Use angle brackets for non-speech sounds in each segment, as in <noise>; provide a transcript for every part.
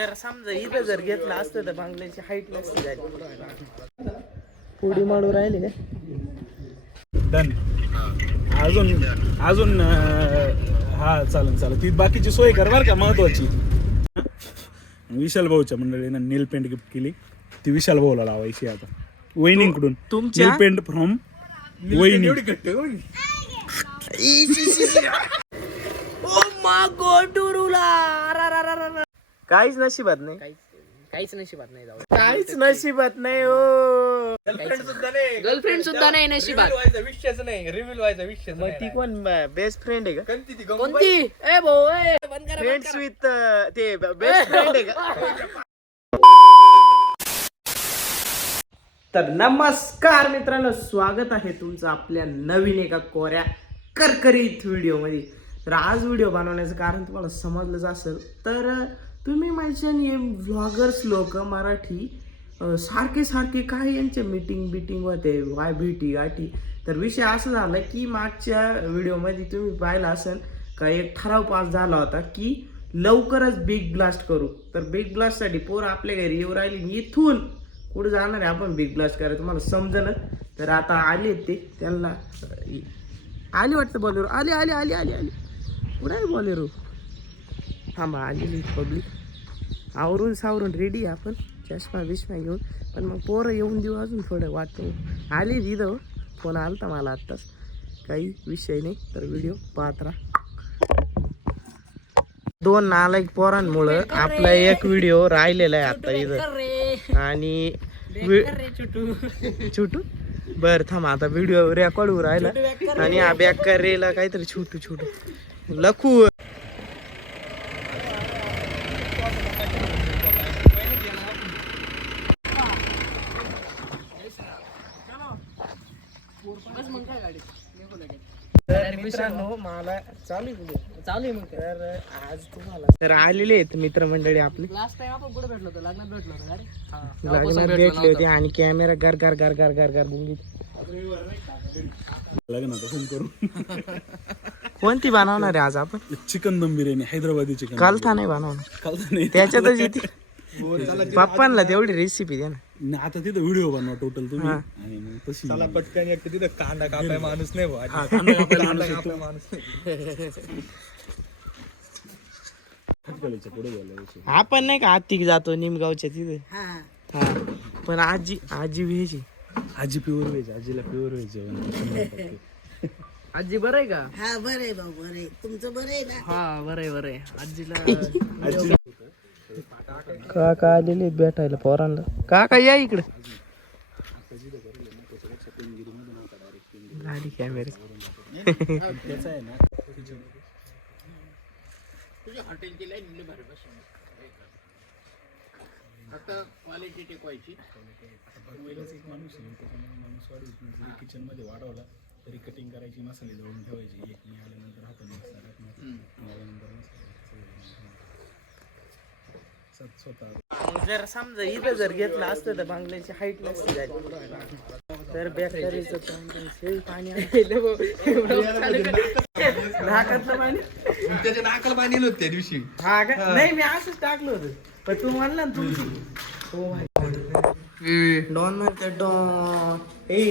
जर समजा इथं जर घेतलं असतं तर बांगल्याची हाईट नसती झाली. पुढी माडू राहिली काय डन अजून अजून हा चालेल चालेल ती बाकीची सोय कर बरं का महत्वाची. विशाल भाऊच्या मंडळीनं नील पेंट गिफ्ट केली. ती विशाल भाऊला लावायची आता. वहिनीकडून. तुमच्या- नील पेंट फ्रॉम वहिनी. काहीच नशिबात नाही. काहीच नशिबात नाही जाऊ. काहीच नशिबात नाही हो. गर्लफ्रेंड सुद्धा नाही. नशिबात. मग ती कोण बेस्ट फ्रेंड आहे का? कोणती ए भाऊ ए. फ्रेंड्स विथ ते बेस्ट फ्रेंड आहे का? <laughs> तर नमस्कार मित्रांनो स्वागत आहे तुमचं आपल्या नवीन एका कोऱ्या करकरीत व्हिडिओमध्ये. तर आज व्हिडिओ बनवण्याचं कारण तुम्हाला समजलंच असेल तर तुम्ही म्हणजे हे व्लॉगर्स लोक मराठी सारखे सारखे काय यांचे मीटिंग बिटिंग होते वाय भेटी गाठी. तर विषय असं झाला की मागच्या व्हिडिओमध्ये तुम्ही पाहिलं असेल का एक ठराव पास झाला होता की लवकरच बिग ब्लास्ट करू. तर बिग ब्लास्टसाठी पोरं आपल्या घरी येऊ राहिली इथून कुठं जाणार आहे आपण बिग ब्लास्ट करायला. तुम्हाला समजलं? तर आता आले ते. त्यांना आली वाटतं बॉलेरो? आली आली आली आली आली. कुठं आहे बॉलेरो? थांबा आलेली पब्लिक आवरून सावरून रेडी आहे आपण. चष्मा बिष्मा घेऊन. पण मग पोरं येऊन देऊ अजून थोडं वाटतं. आली तिथं फोन आलता मला आत्ताच. काही विषय नाही तर व्हिडिओ पाहत राहा. दोन नालायक पोरांमुळं आपला एक व्हिडिओ राहिलेला आहे आता इथं. आणि छोटू बर थांब आता व्हिडिओ रेकॉर्ड होऊ राहिला. आणि हा बॅक रेला काहीतरी छोटू छोटू लखू तर मित्रांनो मला चालू आहे पुढे. चालू आहे मग तर आज तुम्हाला तर आलेले आहेत मित्रमंडळी आपले. लास्ट टाइम आपण कुठे भेटलो होतो? लग्नात भेटलो होतो अरे लग्नात भेटले होते आणि कॅमेरा गर गर गर गर गर गर बुंगी लग्नात फोन करू. कोणती बनवणार आहे आज आपण? चिकन दम बिर्याणी हैदराबादी चिकन कालथा नाही बनवणार. काल नाही. त्याच्यातच येते. पप्पांना तेवढी रेसिपी द्या ना. नाही, आता तिथं व्हिडिओ बनवा टोटल तुम्ही. हा. आणि मग तशी. पटकन एक तिथं कांदा कापाय माणूस नाही भाऊ हा, कांदा कापायला माणूस नाही. पुढे गेला विषय. आपण नाही का आत्तिक जातो निमगावच्या तिथे? हा. पण आजी आजी व्हेज आजी प्युअर व्हेज आजीला प्युअर व्हेज जेवण. आजी बरं आहे का? हा बरं आहे भाऊ बरं आहे. तुमचं बरं आहे ना? हा बरं आहे बरं आहे. आजीला आजी काका आलेले भेटायला पोरांना. काका या इकडे. गाडी कॅमेरे त्याचा आहे ना किचनमध्ये वाढवला तरी कटिंग करायची मसाले जवळून ठेवायची एक मी आल्यानंतर हाताने मसाला टाकणार. मी आल्यानंतर मसाला टाकायचा. स्वतः. जर समजा इथं जर घेतलं असतं तर बांगल्याची हाईट नसती झाली. तर बॅक्टेरियाचं पाणी नाकातलं पाणी. त्याच्या नाकाला पाणी त्या दिवशी. हा का? नाही मी असंच टाकलं होतं. पण तू म्हणला ना तुमची. हो डॉन म्हणते डॉन ए.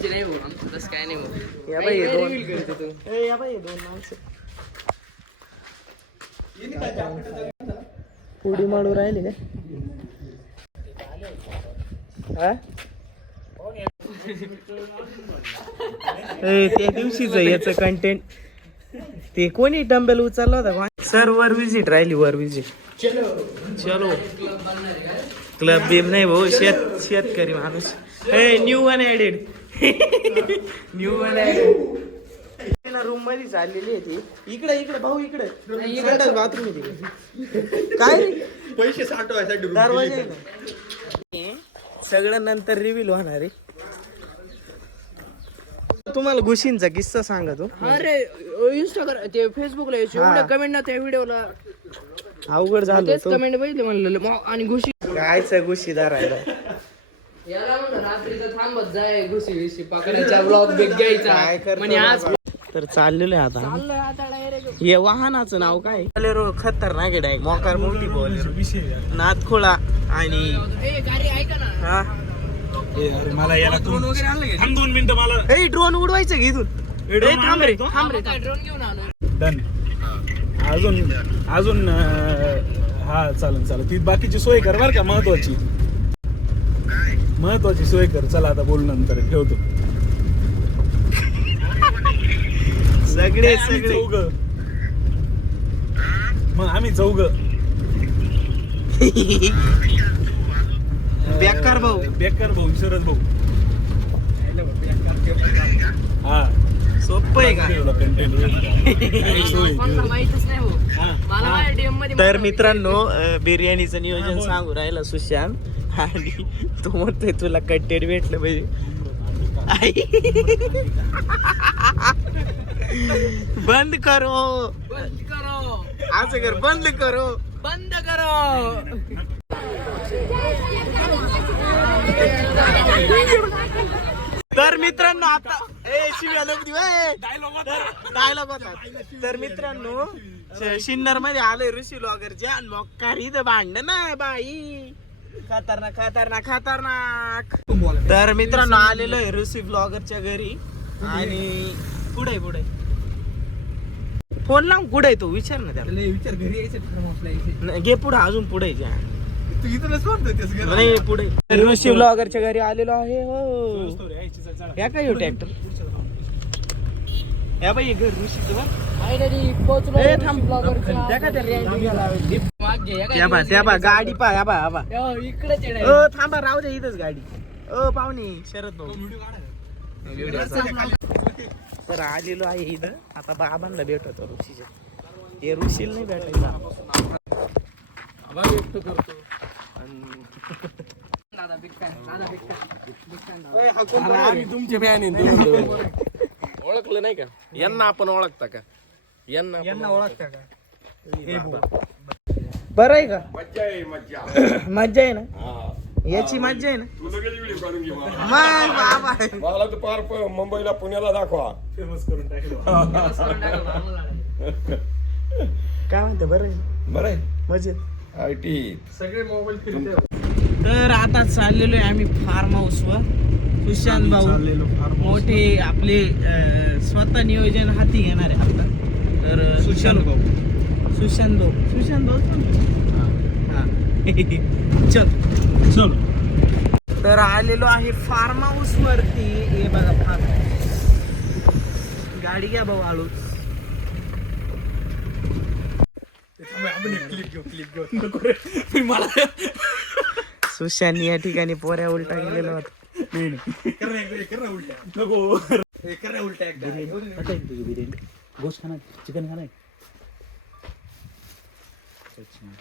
नाही आमचं तसं काय नाही या बाई हे दोन. ए या बाई हे दोन माणसं. उडी माडू राहिले का त्या दिवशीच याच कंटेंट ते कोणी डंबेल उचलला होता? सर वर विजिट राहिली वर विजिट चलो. क्लब बीम नाही भाऊ शेत शेतकरी माणूस. New one added new one added रूममध्ये चाललेली आहे ती. इकडे इकडे भाऊ इकडे. संडास बाथरूम आहे तिकडे. काय रे? पैसे साठवायसाठी दरवाजा आहे ना. हे सगळं नंतर रिव्हील होणार आहे. तुम्हाला घुशींचा किस्सा सांगतो अरे इंस्टाग्राम ते फेसबुकला यायचे. हा. एवढे कमेंट ना त्या व्हिडिओला अवघड झालं तेच तो. कमेंट बघितले म्हणलं. मग आणि घुशी कायचा घुशीदार राहिला याला म्हणलं रात्रीचं थांबत जाय घुशी विशी पकडायचा ब्लॉग बिग काय घ्यायचा करतो म्हणजे आज बाबा? तर चाललेलो आहे आता. हे वाहनाचं नाव काय? बोलेरो खतरनाक आहे डायरेक्ट मोकार मोठी बोलेरो. नाथखोळा आणि हा? ए, अरे मला याला ड्रोन वगैरे आणलं थांब दोन मिनिटं मला ए ड्रोन उडवायचं घे इथून? ए, ए, drone थांब रे आणलाय तो? थांब रे काय ड्रोन घेऊन आलो डन. अजून अजून अं, हा चालेल चालेल ती बाकीची सोय कर बर का महत्वाची. महत्वाची सोय कर. चला आता बोल नंतर. ठेवतो. सगळे आम्ही सगळे. चौघ. मग आम्ही चौघ. <laughs> बेकार भाऊ. बेकार भाऊ शरद भाऊ. हा. सोपं आहे का? एवढा content काय सोय <laughs> कोणाला माहितच नाही हो हा. मला माझ्या DM मध्ये तर माहिती मित्रांनो अं, बिर्याणीचं नियोजन बोल. सांगू राहिला सुशांत. आणि तो म्हणतोय तुला कट्टेर भेटलं पाहिजे. <laughs> आई. बंद करो. बंद करो. असं कर बंद करो. बंद करो. तर मित्रांनो आता ए शिव्या. तर डायलॉग होता. तर मित्रांनो शिन्नरमध्ये आलोय ऋषी लॉगरचे आणि मग कारी तर भांड ना बाई. खतरनाक खतरनाक खतरनाक. तर मित्रांनो आलेलो आहे ऋषी ब्लॉगरच्या घरी. आणि पुढे पुढे. फोन लावून कुठे तो विचार ना त्याला. विचार घरी यायचं ठरवून आपल्या इथे. नाही, घे पुढे अजून पुढे जा. तू इथूनच. नाही पुढे ऋषी ब्लॉगरच्या घरी आलेलो आहे हो. आहे. या काय ट्रॅक्टर? या बाई हे घर ऋषीचं ए, थांब. त्या का त्या या बा त्या बा गाडी पा या बा या बा. हो, आहे. अ थांबा राहू दे इथंच गाडी. अ पाहुणे शरद भाऊ. व्हिडिओ तर आलेलो आहे इथं आता बाबांना भेटतो ऋषीच्या. हे ऋषीला नाही भेटायचं. आम्ही तुमचे फॅन ओळखलं नाही का? यांना आपण ओळखता का? यांना यांना ओळखता का? बरं आहे का? मज्जा आहे ना? याची मज्जा आहे ना? मग बाबा. मला तर पार प- मुंबईला पुण्याला दाखवा. फेमस करून टाकलं. <laughs> काय म्हणते बरं आहे? बरं आहे. मजेत. आय टी सगळे मोबाईल फिरते. तर आता चाललेलो आहे आम्ही फार्म हाऊसवर सुशांत भाऊ मोठे आपले अं, स्वतः नियोजन हाती घेणार आहे आता. तर अं, सुशांत भाऊ. सुशांत भाऊ. सुशांत भाऊ चल. चल. तर आलेलो आहे फार्म हाऊस वरती. हे बघा फार्म गाडी घ्या भाऊ आळू. सुशांत या ठिकाणी पोऱ्या उलटा गेलेलो होता चिकन खाणार?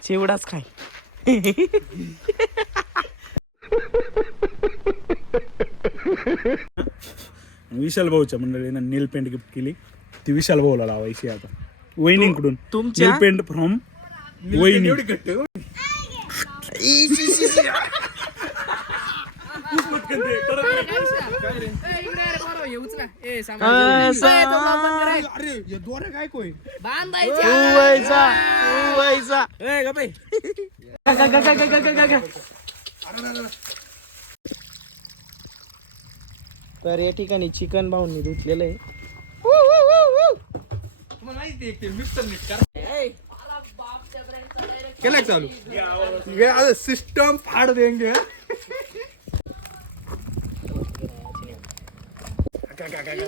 चिवडाच खाय. विशाल भाऊच्या मंडळीनं नील पेंट गिफ्ट केली ती विशाल भाऊला लावायची आता वहिनीकडून तुमच्या- नील पेंट फ्रॉम वहिनी अरे हे दोरे काय कोय? उवायचा उवायचा ए ग बाई गा, गा, गा, गा, गा, गा, गा, गा. तर या ठिकाणी चिकन भाऊंनी धुतलेलं आहे. तुम्हाला माहिती आहे ते मिक्सर नीट करा. केलाय चालू. ये सिस्टम फाड़ देंगे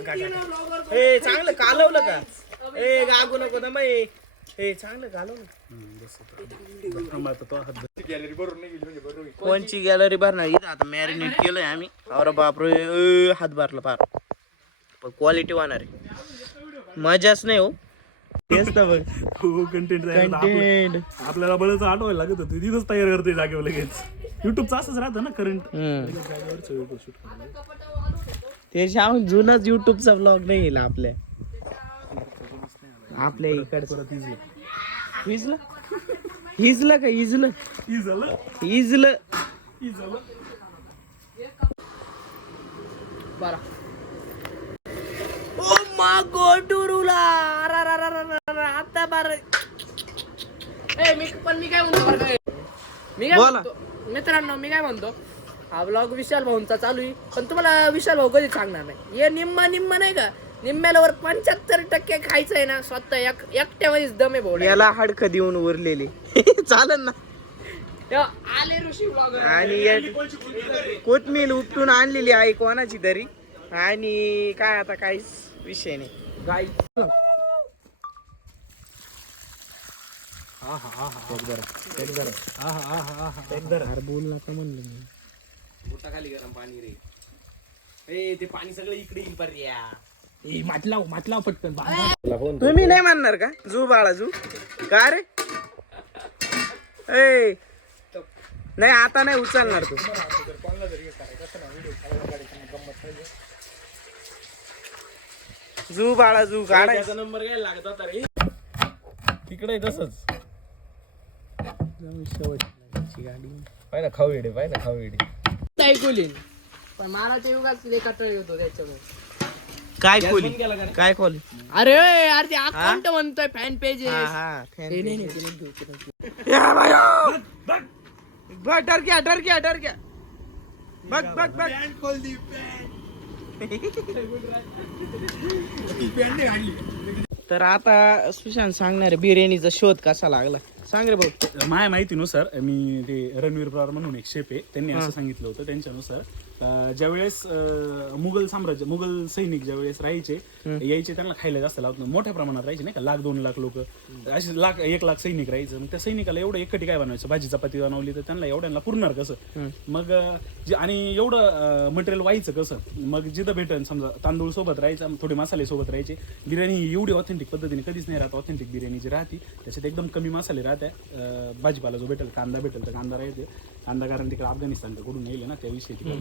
ए चांगलं कालवलं का? ए गागू नको ना मै ए चांगलं कालवलं. कोणची गॅलरी भरणार? इथं आता मॅरिनेट केलंय आम्ही. अरे बापरे हात भरला फार. पण क्वालिटी वाहणार आहे. मजाच नाही हो. तेच तर बघ. हो कंटेंट कंटेंट आपल्याला बळच आठवायला लागत होतं. तिथंच तयार करते जागेवर लगेच. युट्यूबचं असंच राहतं ना करंट शूट ते शाहून जुनाच युट्यूबचा ब्लॉग नाही येईल आपल्या. आपल्या इकडचं. हिजलं हिजलं का हिजलं हिजलं झालं बरा. ओ गोटुरुला आता बार. ए मी पण मी काय म्हणतो? मी काय. म्हणतो? मित्रांनो मी काय म्हणतो? हा ब्लॉग विशाल भाऊंचा चालू आहे. पण तुम्हाला विशाल भाऊ कधी सांगणार नाही. हे निम्मा निम्मा नाही का? निम्म्याला वर टक्के खायचं आहे ना स्वतः एक एकट्यामध्येच दमे भाऊ. याला हाडकं देऊन उरलेले. <laughs> चालन ना. आले ऋषी आणि या कोथमीर उपटून आणलेली आहे कोणाची तरी. आणि काय आता काहीच विषय नाही. गाई बोल नका म्हणलं मी खाली गरम पाणी रे. ए ते पाणी सगळं इकडे येईल पर्या ए मातलाव मातलाव पटकन तुम्ही नाही मानणार का? जू बाळा जू. का रे? ए. नाही आता नाही उचलणार तू. जू बाळा जू काढायचा. नंबर घ्यायला लागत होता रे. तिकडे तसंच. पाहिजे खाऊ येडे पाहिजे खाऊ येडे. ऐकून पण मला ते उगाच ते कटाळी होतो त्याच्यामुळे. काय खोली? काय खोली? अरे अरे ते अकाउंट म्हणतोय फॅन पेज हा हा fan page. या बाया! बघ डर घ्या डर घ्या डर घ्या बघ बघ बघ. खोल दी <laughs> तर आता सुशांत सांगणार आहे बिर्याणीचा शोध कसा लागला? सांग रे भाऊ. माझ्या माहितीनुसार मी ते रणवीर पवार म्हणून एक शेप आहे. त्यांनी असं सांगितलं होतं त्यांच्यानुसार. ज्यावेळेस मुघल साम्राज्य मुघल सैनिक ज्यावेळेस राहायचे यायचे त्यांना खायला जास्त लावत. मोठ्या प्रमाणात राहायचे नाही का? लाख दोन लाख लोक. असे लाख एक लाख सैनिक राहायचं. मग त्या सैनिकाला एवढं एकटी काय बनवायचं? भाजी चपाती बनवली तर त्यांना एवढ्यांना पुरणार कसं? मग आणि एवढं मटेरियल व्हायचं कसं? मग जिथं भेटन समजा तांदूळ सोबत राहायचं थोडे मसाले सोबत राहायचे. बिर्याणी एवढी ऑथेंटिक पद्धतीने कधीच नाही राहत. ऑथेंटिक बिर्याणी जी राहते त्याच्यात एकदम कमी मसाले राहत्या. भाजीपाला जो भेटेल कांदा भेटेल तर कांदा राहते कांदा कारण तिकडे अफगाणिस्तानकडून येईल ना त्या विषयी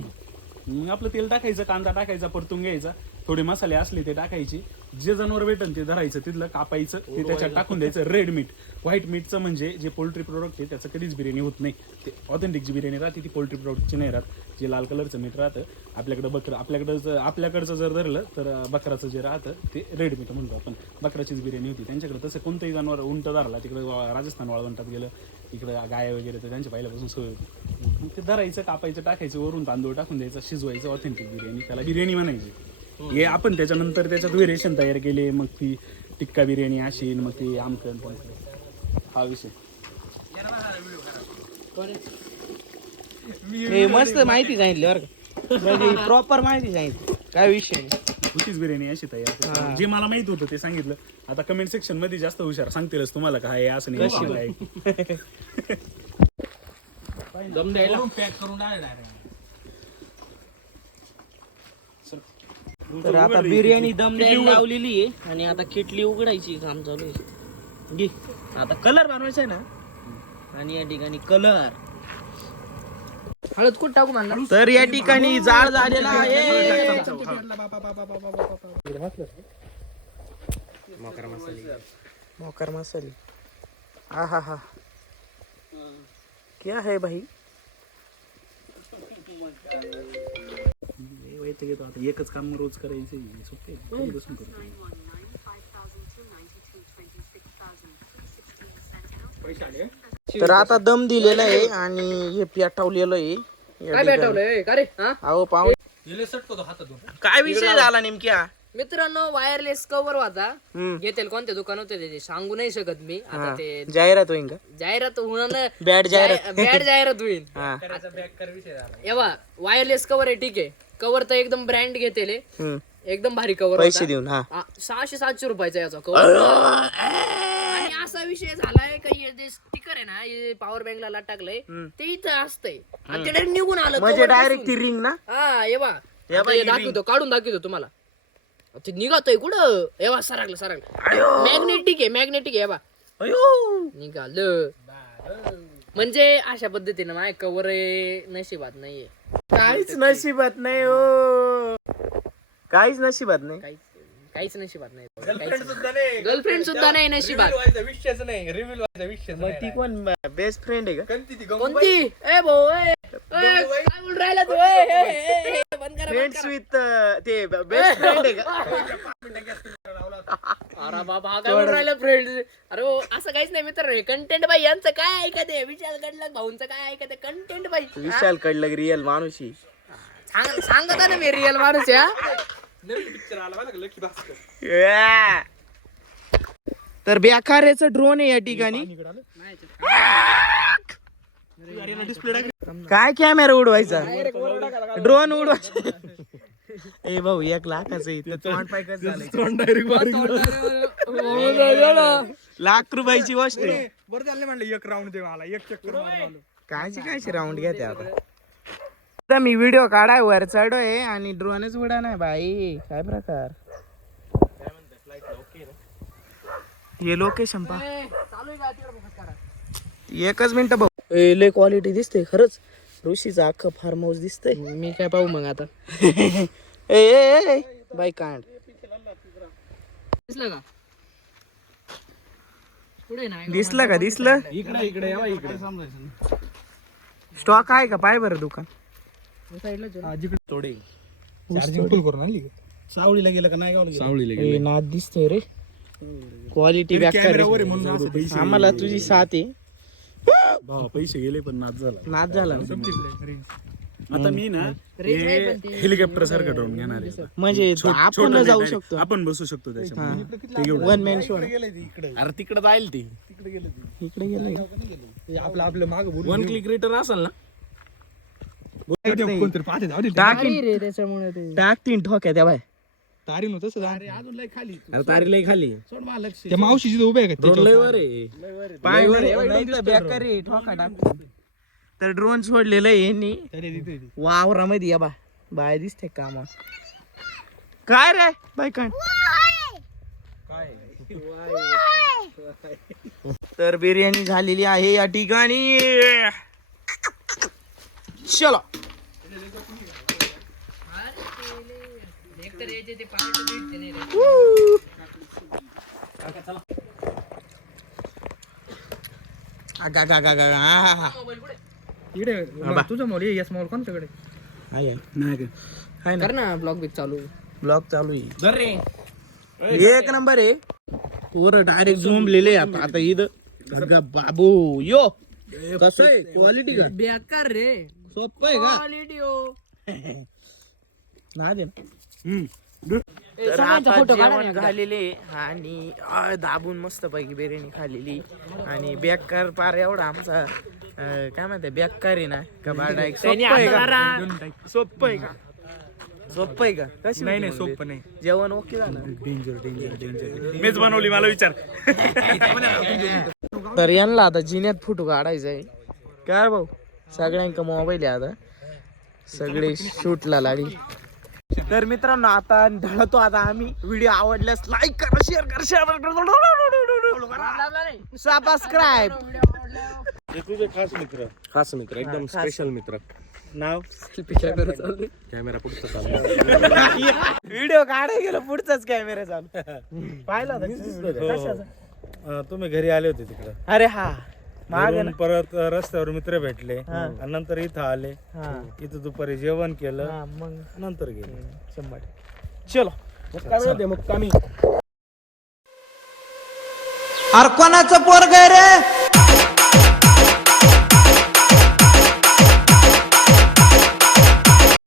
मग आपलं तेल टाकायचं कांदा टाकायचा परतून घ्यायचा. थोडे मसाले असले ते टाकायचे. जे जनावर भेटन ते धरायचं तिथलं कापायचं ते त्याच्यात टाकून द्यायचं. रेड मीठ व्हाईट मीटचं म्हणजे जे पोल्ट्री प्रोडक्ट आहे त्याचं कधीच बिर्याणी होत नाही. ते ऑथेंटिक जी बिर्याणी राहते ती पोल्ट्री प्रोडक्टची नाही राहत. जे लाल कलरचं मीठ राहतं आपल्याकडं बकरं आपल्याकडं आपल्याकडचं जर धरलं तर बकराचं जे राहतं ते रेड मीठ म्हणतो आपण. बकराचीच बिर्याणी होती. त्यांच्याकडे तसं कोणतंही जनावर उंट धरला तिकडे राजस्थान वाळवंटात गेलं इकडं गाय वगैरे तर त्यांच्या पहिल्यापासून सोय होती. ते धरायचं कापायचं टाकायचं वरून तांदूळ टाकून द्यायचं शिजवायचं ऑथेंटिक बिर्याणी. त्याला बिर्याणी म्हणायची. हे आपण त्याच्यानंतर त्याच्यात व्हेरिएशन तयार केले मग ती टिक्का बिर्याणी अशी मग ती आमकन तमकन. हा विषय. हे मस्त माहिती सांगितली बरं का. म्हणजे प्रॉपर माहिती सांगितली. काय विषय नाही. होतीच बिर्याणी अशी तयार. जे मला माहीत होतं ते सांगितलं. आता कमेंट सेक्शनमध्ये जास्त हुशार सांगतीलच तुम्हाला काय आहे, असं नाही असं काय <laughs> दम द्यायला. पॅक करून डायरेक्ट तर आता बिर्याणी दम द्यायला लावलेली आहे आणि आता किटली उघडायची काम चालू आहे. घे. आता कलर बनवायचा आहे ना? आणि या ठिकाणी कलर. हळद कुठं टाकू म्हणला. तर या ठिकाणी जाळ झालेला आहे. मोकर मसाले. हा हा हा. क्या है भाई? लय येतो आता एकच काम रोज करायचं सोपे कधी बसून करू. तर आता दम दिलेला आहे आणि हे पेटवलेलं आहे. या काय ठिकाणी. भेटवलंय का रे? हा? अहो पाहू काय विषय झाला नेमक्या? मित्रांनो वायरलेस कवर होता हम्म. घेतील कोणत्या दुकान होते त्याचे सांगू नाही शकत मी. आता ते जाहिरात होईन का? जाहिरात होणार बॅड <laughs> जाहिरात. बॅड जाहिरात होईल. हा. एवा वायरलेस कवर आहे ठीक आहे. कवर तर एकदम ब्रँड घेतेले हम्म. एकदम भारी कवर पैसे देऊन हा. सहाशे सातशे रुपयाचा याचा कवर आणि असा विषय झालाय का हे जे स्टिकर आहे ना पॉवर बँकला लटकलंय ते इथं असतंय. आणि ते direct निघून आलं म्हणजे cover डायरेक्ट. ती रिंग ना? हा ये बा. हे बा, आता हे दाखवतो काढून दाखवतो तुम्हाला. ते निघतोय कुठं? बा सरकलं सरकलं. मॅग्नेटिक आहे मॅग्नेटिक आहे बा. अयो! निघालं. म्हणजे अशा पद्धतीनं माझ्या कवर नशिबात नाहीये. काहीच नशिबात नाही हो. काहीच नशिबात नाही. काहीच. काहीच नशिबात नाही. गर्लफ्रेंड सुद्धा नाही. नशिबात. विषयच नाही. रिव्हिल व्हायचा विषय मग ती कोण बेस्ट फ्रेंड आहे का? कोणती ए भाऊ ए, ए, काय बोल राहिला तू? ए, ए, ए, ए, बंद करा बंद फ्रेंड्स करा. विथ ते बेस्ट फ्रेंड आहे का? अरे बाबा हा काय राहिला फ्रेंड अरे हो, असं काहीच नाही मित्र. कंटेंट बाई यांचं काय ऐकत आहे? विशाल कडलं भाऊंचं काय ऐकत आहे? कंटेंट बाई विशाल कडलं रिअल माणूस. सांग सांगता ना मी रिअल माणूस या या. तर बेकारेचं ड्रोन आहे या ठिकाणी. काय कॅमेरा उडवायचा? ड्रोन उडवायचा. ए भाऊ एक लाखाचं आहे. तोंड पाय कसं झालंय? <laughs> लाख रुपयाची गोष्ट आहे. बरं झालं म्हणलं एक राऊंड दे मला. एक चक्कर मारून आलो. कायची कायची राऊंड घेते आता? आता मी व्हिडिओ काढाय वर चढोय आणि ड्रोनच उडा नाही बाई. काय प्रकार? हे लोकेशन पा एकच मिनिट भाऊ ए, लय क्वालिटी दिसते खरंच. ऋषीचं अख्खं फार्म हाऊस दिसतंय. मी काय पाहू मग आता? <laughs> ए ए, ए बाई कांड दिसलं का? पुढे नाही दिसलं का? दिसलं? इकडे. इकडे स्टॉक आहे का? पाय बरं दुकान. थोडे चार्जिंग फुल करून आणली का? सावळीला गेलं का नाही गावला सावळीला ए, नाद दिसतंय रे. क्वालिटी आम्हाला तुझी साथ आहे. भावा पैसे गेले पण नाच झाला. नाद झाला. ना. आता मी ना हेलिकॉप्टर सारखं ड्रोन घेणार आहे. म्हणजे आपण जाऊ शकतो. आपण बसू शकतो त्याच्यामध्ये. ते घेऊन वन मॅन शो अरे तिकडे जाईल ती. इकडे गेलं आपलं आपलं माग बोलू वन क्लिक रिटर असेल ना? कोणतरी पाहते जाऊ दे. टाकीन रे त्याच्यामुळे ते. टाकतीन ठोक्या त्या बाय. तारी नव्हतं तसं जाऊ. अरे तारी लय खाली. त्या मावशी जिथे उभे आहे का? ड्रोन लय वर आहे. पाय तर बेकारी ठोका टाकतो तर ड्रोन सोडलेलं आहे यांनी. वावरामध्ये या बा. बाय दिसते कामा काय रे? बाय काय? तर बिर्याणी झालेली आहे या ठिकाणी. चलो. आगा, गा, गा, गा, गा, हा, हा, हा. इकडे तुझा मोल ये स्मॉल कोणच्याकडे आहे, नाही का? आहे ना. कर ना ब्लॉग बिग चालू. ब्लॉग चालू आहे. एक नंबर आहे. पोरं डायरेक्ट झोंबलेले आता आता इथं. अगं बाबू यो. कसं आहे? क्वालिटी का बेकार रे. सोपं आहे का? हो. ना दे ना. हम्म. तर आता जेवण झालेले आणि आ, दाबून मस्त पैकी बिर्याणी खाल्लेली. आणि बेकार पार एवढा आमचा अं, काय म्हणते बेकार आहे ना का बाळा एक सोपं आहे का? सोपं आहे का? सोपं आहे का? कशी नाही नाही सोपं नाही. जेवण ओके झालं? डेंजर डेंजर डेंजर मीच बनवली मला विचार. <laughs> तर यांना आता जिन्यात फोटो काढायचा आहे. काय भाऊ? सगळ्यांका मोबाईल आहे आता. सगळे शूटला लागले. तर मित्रांनो आता ढळतो आता आम्ही. व्हिडिओ आवडल्यास लाईक करा शेअर करा शेअर करा. सबस्क्राईब खास मित्र खास. मित्र. एकदम स्पेशल मित्र नाव कॅमेरा पुढचा चालू. व्हिडिओ काढाय गेलो पुढचाच कॅमेरा चालू. <laughs> पाहिला का? कशाचा? तुम्ही घरी आले होते तिकडे. अरे हा. ना. परत रस्त्यावर मित्र भेटले. आणि नंतर इथं आले. हा. इथं दुपारी जेवण केलं. हा मग? नंतर गेले. शंभर. चलो. मुक्कामी अरे कोणाचं पोरग रे?